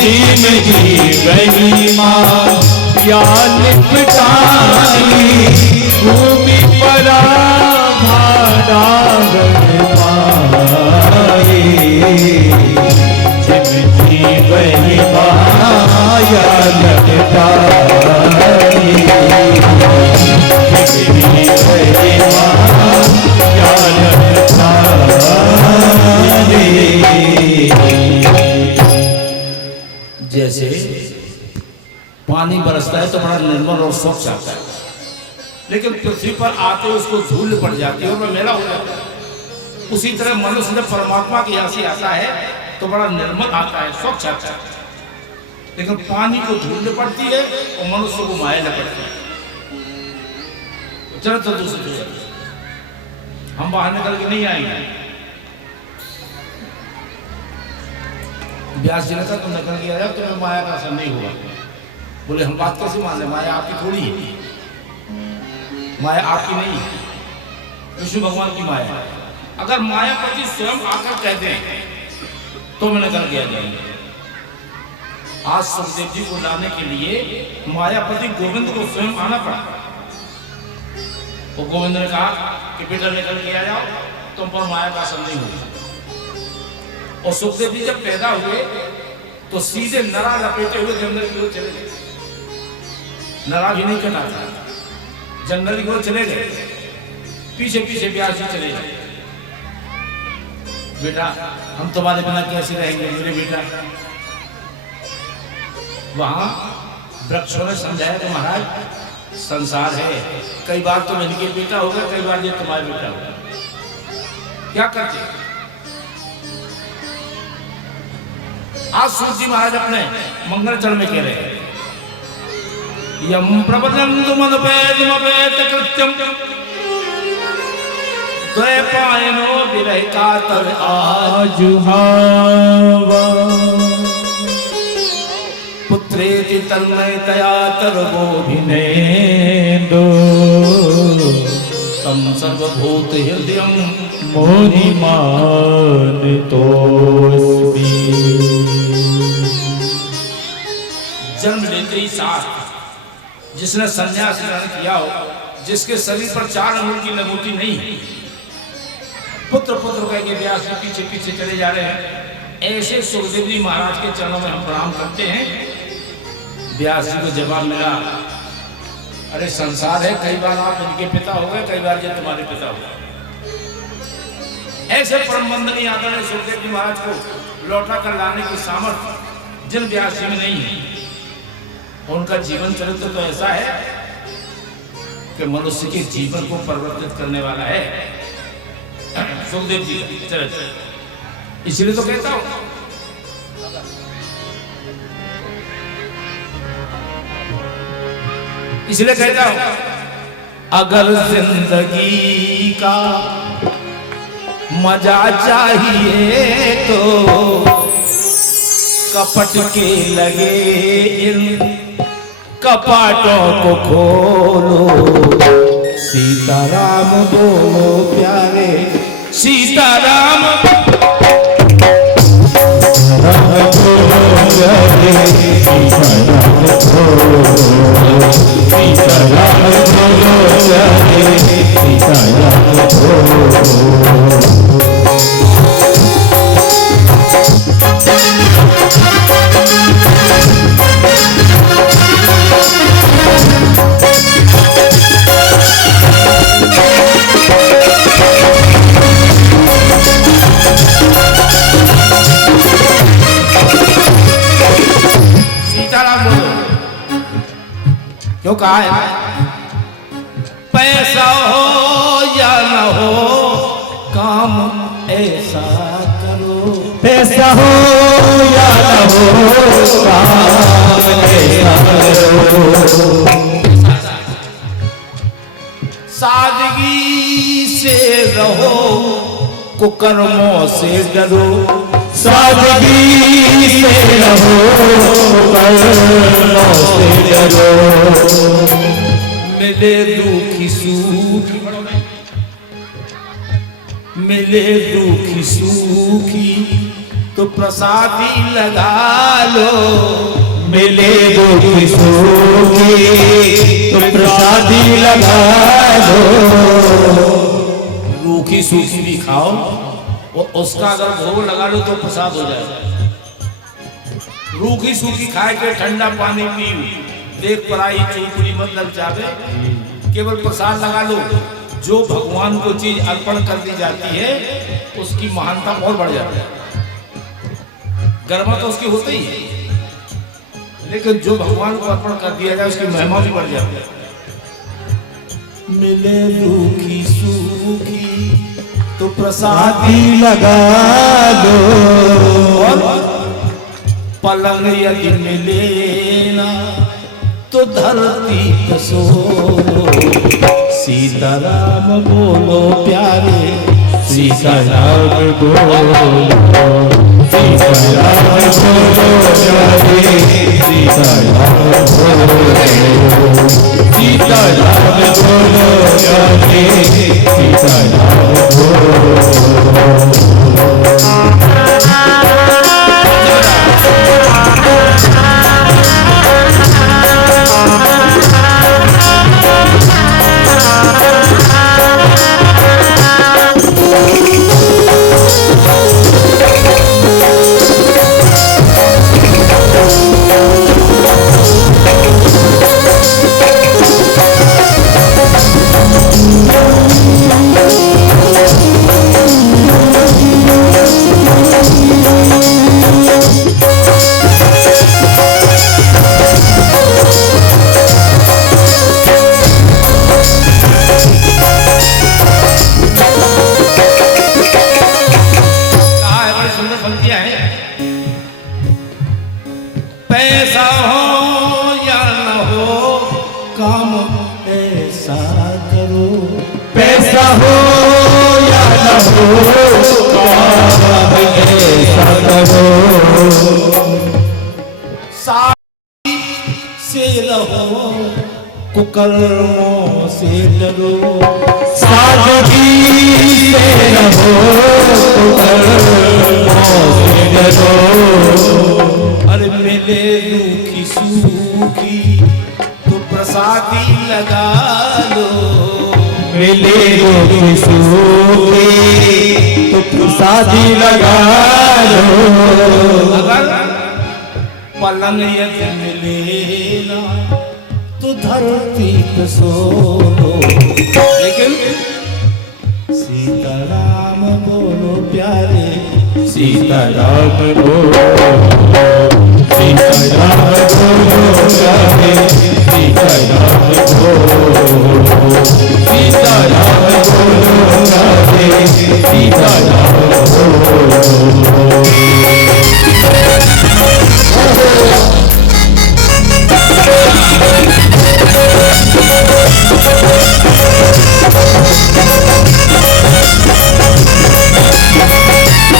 जिम जीव ही माया लपटानी भूमि परा डाबर पाए जिम जीव ही माया लपटानी जिम जीव ही माया लपटानी। जैसे पानी बरसता है तो बड़ा निर्मल और स्वच्छ आता है, लेकिन पृथ्वी पर आते उसको धूल पड़ जाती है और वह मेला हो जाता है। उसी तरह मनुष्य जब परमात्मा के यहाँ से आता है तो बड़ा निर्मल आता है, स्वच्छ आता है, लेकिन पानी को धूल पड़ती है और मनुष्य को माया पड़ती है। चलो तो दूसरी हम बाहर निकल के नहीं आएंगे। व्यास जी ने कहा तुम निकल के आया तुम्हें माया का असर नहीं होगा। बोले हम बात कैसे मान लें, माया आपकी थोड़ी है, माया आपकी नहीं है, विष्णु भगवान की माया है। अगर मायापति स्वयं आकर कहते हैं तो मैं निकल के आ जाएंगे। आज सुखदेव जी को लाने के लिए मायापति गोविंद को स्वयं आना पड़ा। वो गोविंद ने कहा कि बेटा निकल के आ जाओ, तुम पर माया का असर नहीं होगा। और सुखदेव जी जब पैदा हुए तो सीधे नरा लपेटे हुए जंगल की ओर चले गए। नरा भी नहीं कटा था, जंगल की ओर चले गए, पीछे पीछे व्यास जी चले गए। बेटा हम तुम्हारे बिना कैसे रहेंगे मेरे बेटा। वहां वृक्षों ने समझाया कि महाराज संसार है, कई बार तुम इनके बेटा होगा, कई बार ये तुम्हारे बेटा होगा, क्या करते। आज सूर्य जी महाराज अपने मंगलचरण में कह रहे हैं यम प्रबंधमपेत कृत्यम त्वय पायनो विरह कातर आजुहावा पुत्रेति तन्मयतया तरवोभिनेन्दो तम सर्वभूत हृदयं मोहिमानितोऽस्मि। जन्म लेते ही साथ जिसने संन्यास ग्रहण किया हो, जिसके शरीर पर 4 अंगुल की लंगोटी नहीं, पुत्र पुत्र कह के व्यास जी पीछे पीछे चले जा रहे हैं। ऐसे सुखदेव जी महाराज के चरणों में हम प्रणाम करते हैं। व्यास जी को जवाब मिला, अरे संसार है, कई बार आप इनके पिता हो गए, कई बार ये तुम्हारे पिता हो गए। ऐसे परम वंदनीय आदरणीय सुखदेव जी महाराज को लौटा कर लाने की सामर्थ्य जिन व्यास जी में नहीं है, उनका जीवन चरित्र तो ऐसा है कि मनुष्य के जीवन को परिवर्तित करने वाला है सुखदेव जी का चरित्र। इसलिए तो कहता हूं इसलिए कहता हूं अगर जिंदगी का मजा चाहिए तो कपट के लगे इन कपाटों को खोलो। सीताराम बोलो प्यारे सीताराम क्यों कहा है पैसा पैसा हो या न हो काम ऐसा करो, पैसा हो या न हो काम ऐसा करो, सादगी से रहो कुकर्मों से डरो, सादगी से रहो कर्मों से डरो, मिले दुखी सुखी, मिले दुखी सुखी तो प्रसादी लगा लो, मिले दुखी सुखी तो प्रसादी लगा दो, रूखी सूखी भी खाओ और उसका अगर भोग लगा लो तो प्रसाद हो जाएगा। रूखी सूखी खाए के ठंडा पानी पी, देख पराई चूपड़ी मत लग जावे, केवल प्रसाद लगा लो। जो भगवान को चीज अर्पण कर दी जाती है उसकी महानता और बढ़ जाती है। गर्मा तो उसकी होती ही है, लेकिन जो भगवान को अर्पण कर दिया जाए उसकी महिमा भी बढ़ जाती है। मिले रूखी सूखी तो प्रसादी लगा दो, और पलंग यदि मिले ना तो धरती पे सो लो, सीताराम बोलो प्यारे, सीताराम बोलो, सीताराम बोलो प्यारे, सीताराम बोलो, सीताराम बोलो प्यारे, सीताराम बोलो। पैसा हो या न हो काम ऐसा करो, पैसा हो या न हो काम ऐसा करो, सादगी से रहो कुकर्मों से डरो, सादगी से रहो कुकर्मों से डरो, अरे मिले रूखी सूखी तो प्रसादी लगा लो, मिले रूखी सूखी तो प्रसादी लगा लो, अगर पलंग यदि मिले ना तो धरती पे सो लो, लेकिन सीताराम बोलो प्यारे, सीताराम बोलो, सीताराम बोलो प्यारे, सीताराम बोलो, सीताराम बोलो प्यारे, सीताराम